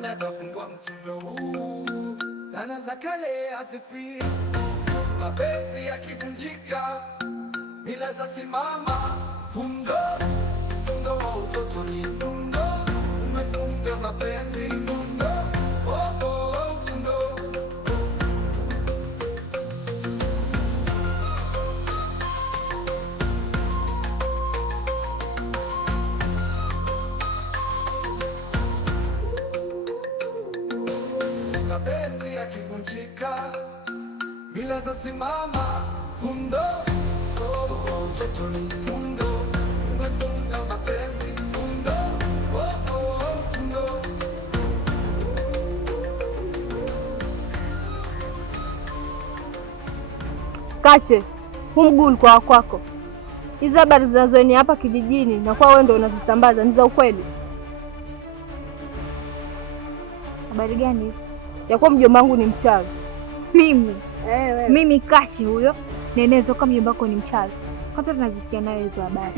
Bwana kafungua mfundo huu, dhana za kale hazifi. Mapenzi yakivunjika, mila za simama. Fundo, fundo wa utoto ni fundo, umefunga mapenzi. Fundo, oh, oh, fundo. Mapenzi yakivunjika, mila za simama. Fundo, oh, utoto ni fundo, umefunga mapenzi. Fundo, oh, oh, fundo. Kache, huu mguu ulikuwa wa kwako. Hizo habari zinazoenea hapa kijijini na kwa wewe ndio unazisambaza ni za ukweli? Habari gani hizo? Ya kuwa mjomba wangu ni mchawi. Mimi? Mimi Kachi huyo? Nenezo kama mjomba wako ni mchawi. Kwanza tunazisikia nayo hizo habari.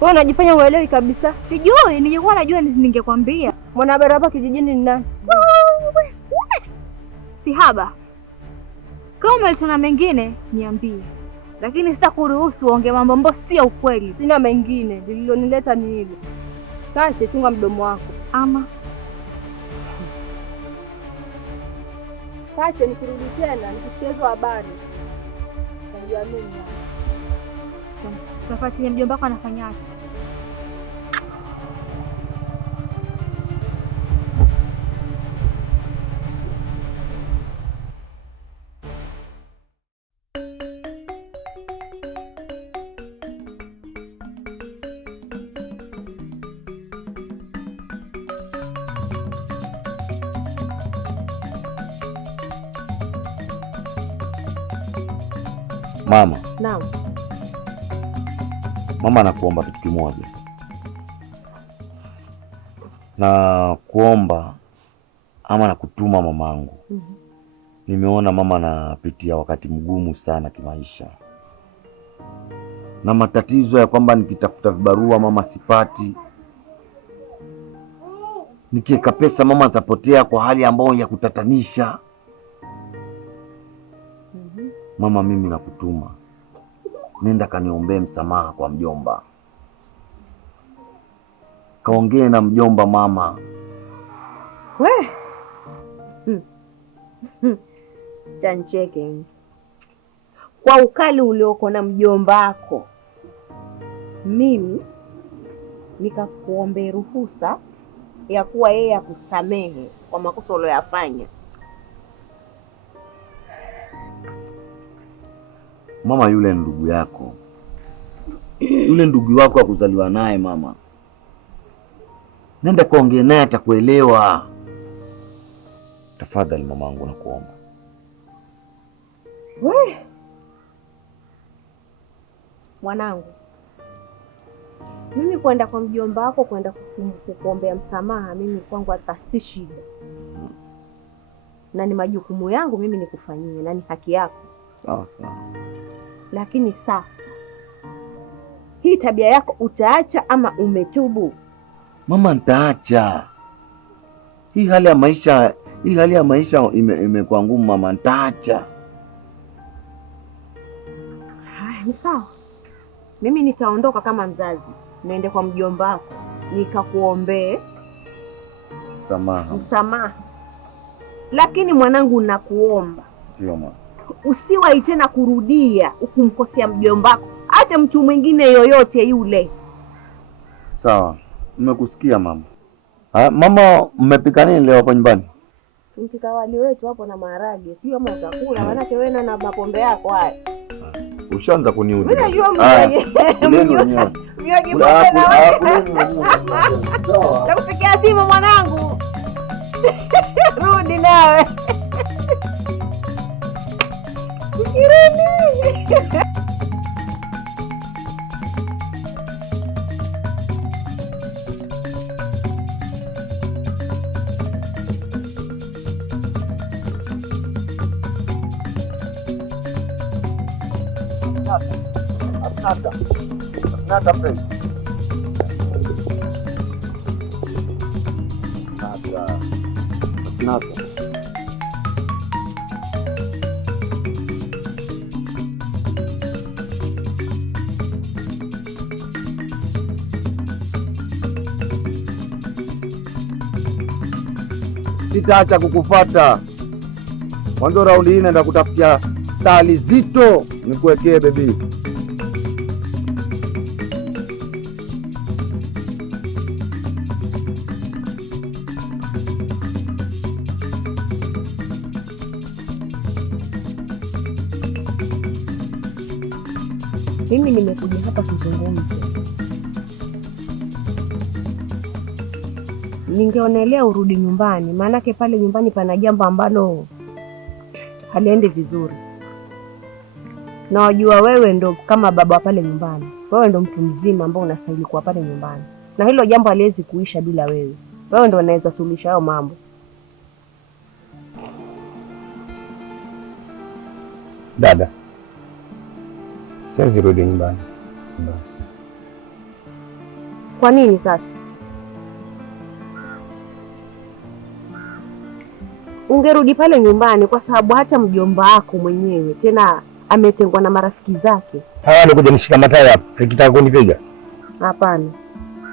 Wewe unajifanya uelewi kabisa. Sijui, ningekuwa najua ningekwambia. Mwana habari hapa kijijini ni nani? Si haba. Kama umelitona mengine, niambie. Lakini sitakuruhusu uongee mambo ambayo sio ukweli. Sina mengine, lililonileta ni hili. Kache, chunga mdomo wako. Ama Kache, nikirudi tena nikusikie hizo habari. Unajua mimi. Tunafuatilia mjomba wako anafanyaje? Mama. Naam. Mama nakuomba kitu kimoja. Na kuomba ama nakutuma mamangu. Nimeona mama anapitia wakati mgumu sana kimaisha. Na matatizo ya kwamba nikitafuta vibarua mama sipati. Nikiweka pesa mama zapotea kwa hali ambayo ya kutatanisha. Mama, mimi nakutuma. Nenda kaniombee msamaha kwa mjomba. Kaongee na mjomba mama. We. Chancheke. Kwa ukali ulioko na mjomba wako, mimi nikakuombe ruhusa ya kuwa yeye akusamehe kwa makosa uliyofanya. Mama, yule ndugu yako. Yule ndugu wako akuzaliwa naye mama. Nenda kaongee naye atakuelewa. Tafadhali mamangu nakuomba. We. Mwanangu, mimi kwenda kwa mjomba wako kwenda kukuombea msamaha mimi kwangu hata si shida. Na ni majukumu yangu mimi nikufanyie na ni haki yako. Sawa sawa. Lakini sasa hii tabia yako utaacha ama umetubu? Mama, nitaacha. Hii hali ya maisha imekuwa ngumu mama, nitaacha. Haya, ni sawa. Mimi nitaondoka kama mzazi, niende kwa mjomba wako nikakuombee msamaha. Lakini mwanangu, nakuomba. Ndio mama. Usiwahi tena kurudia ukumkosea mjomba wako, hata mtu mwingine yoyote yule. Sawa, nimekusikia mama. Mama, mmepika nini leo hapo nyumbani? Mpika wali wetu hapo na maharage. Sio kama utakula, maana wewe na mapombe yako haya. Ushaanza kuniudhi. Mimi najua mwenyewe. Mimi na wewe. Nakupigia simu mwanangu. Rudi nawe. Nada friend. nako. Sitaacha kukufuata. Mwanzo raundi hii naenda kutafutia tali zito nikuwekee bebi. Mimi nimekuja hapa kuzungumza. Ningeonelea urudi nyumbani, maanake pale nyumbani pana jambo ambalo haliendi vizuri. Na wajua wewe ndo kama baba pale nyumbani. Wewe ndo mtu mzima ambao unastahili kuwa pale nyumbani. Na hilo jambo haliwezi kuisha bila wewe. Wewe ndo unaweza suluhisha hayo mambo. Dada, siwezi rudi nyumbani. Kwa nini sasa? Ungerudi pale nyumbani kwa sababu hata mjomba wako mwenyewe tena ametengwa na marafiki zake. Hawa walikuja nishika matai hapa, ikitaka kunipiga. Hapana.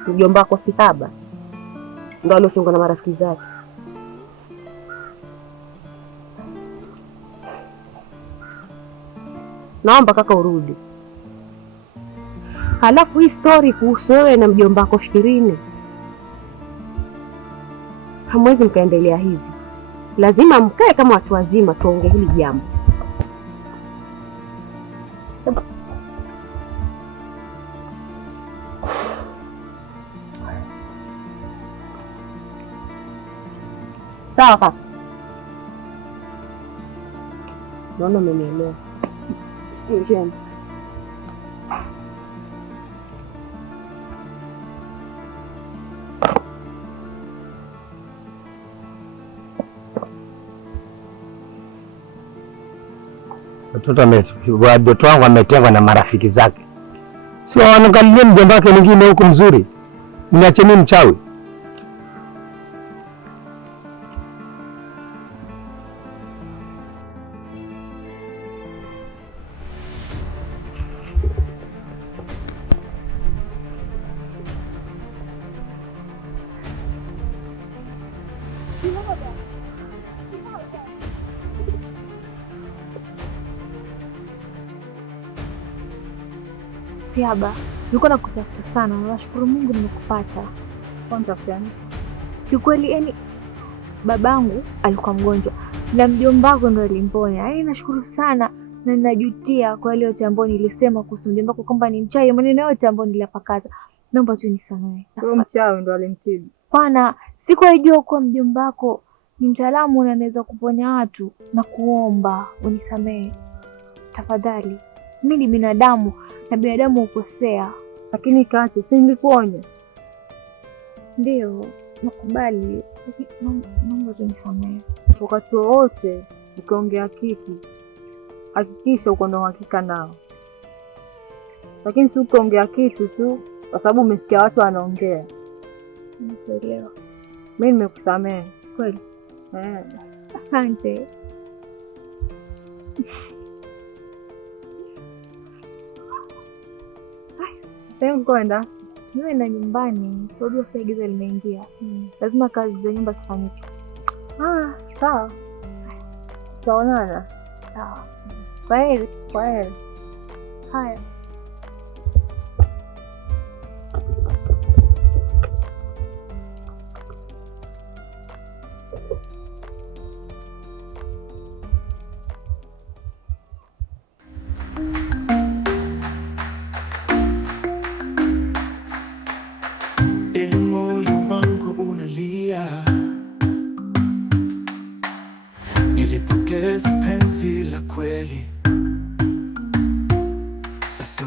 Mjomba wako si baba. Ndio aliotengwa na marafiki zake. Naomba kaka urudi. Halafu hii story kuhusu wewe na mjomba wako Shirini, hamwezi mkaendelea hivi. Lazima mkae kama watu wazima tuongee hili jambo. Sawa kaka. Naona umenielewa. Sikilizeni. Watoto wangu wametengwa na marafiki zake. Si waangalie mjomba wake mwingine huko mzuri. Niache mimi mchawi. Siaba, nilikuwa nakutafuta sana. Nashukuru Mungu nimekupata. Kwanza fulani. Kiukweli yani babangu alikuwa mgonjwa na mjomba wako ndo alimponya. Yaani nashukuru sana na ninajutia kwa ile yote ambayo nilisema kuhusu mjomba wako kwamba ni mchawi, maneno yote ambayo niliyapakaza. Naomba tu nisamehe. Huyo mchawi ndo alimtibu. Bwana, sikujua kuwa mjomba wako ni mtaalamu na anaweza kuponya watu, na kuomba unisamehe. Tafadhali. Mimi ni binadamu na binadamu hukosea. Lakini Kache, si nilikuonya? Ndio, nakubali. Naomba tu nisamehe. Wakati wowote ukiongea kitu, hakikisha uko na uhakika nao. Lakini si ukiongea kitu tu kwa sababu umesikia watu wanaongea. Nakuelewa. Mimi nimekusamehe. Kweli? Asante. Sasa kwenda niwe nyumbani, sababu sasa giza limeingia. Lazima kazi za nyumba zifanyike. Sawa. Tutaonana. Sawa. Kwaheri. Kwaheri. Haya. Moyo wangu unalia, nilipokeza penzi la kweli, sasa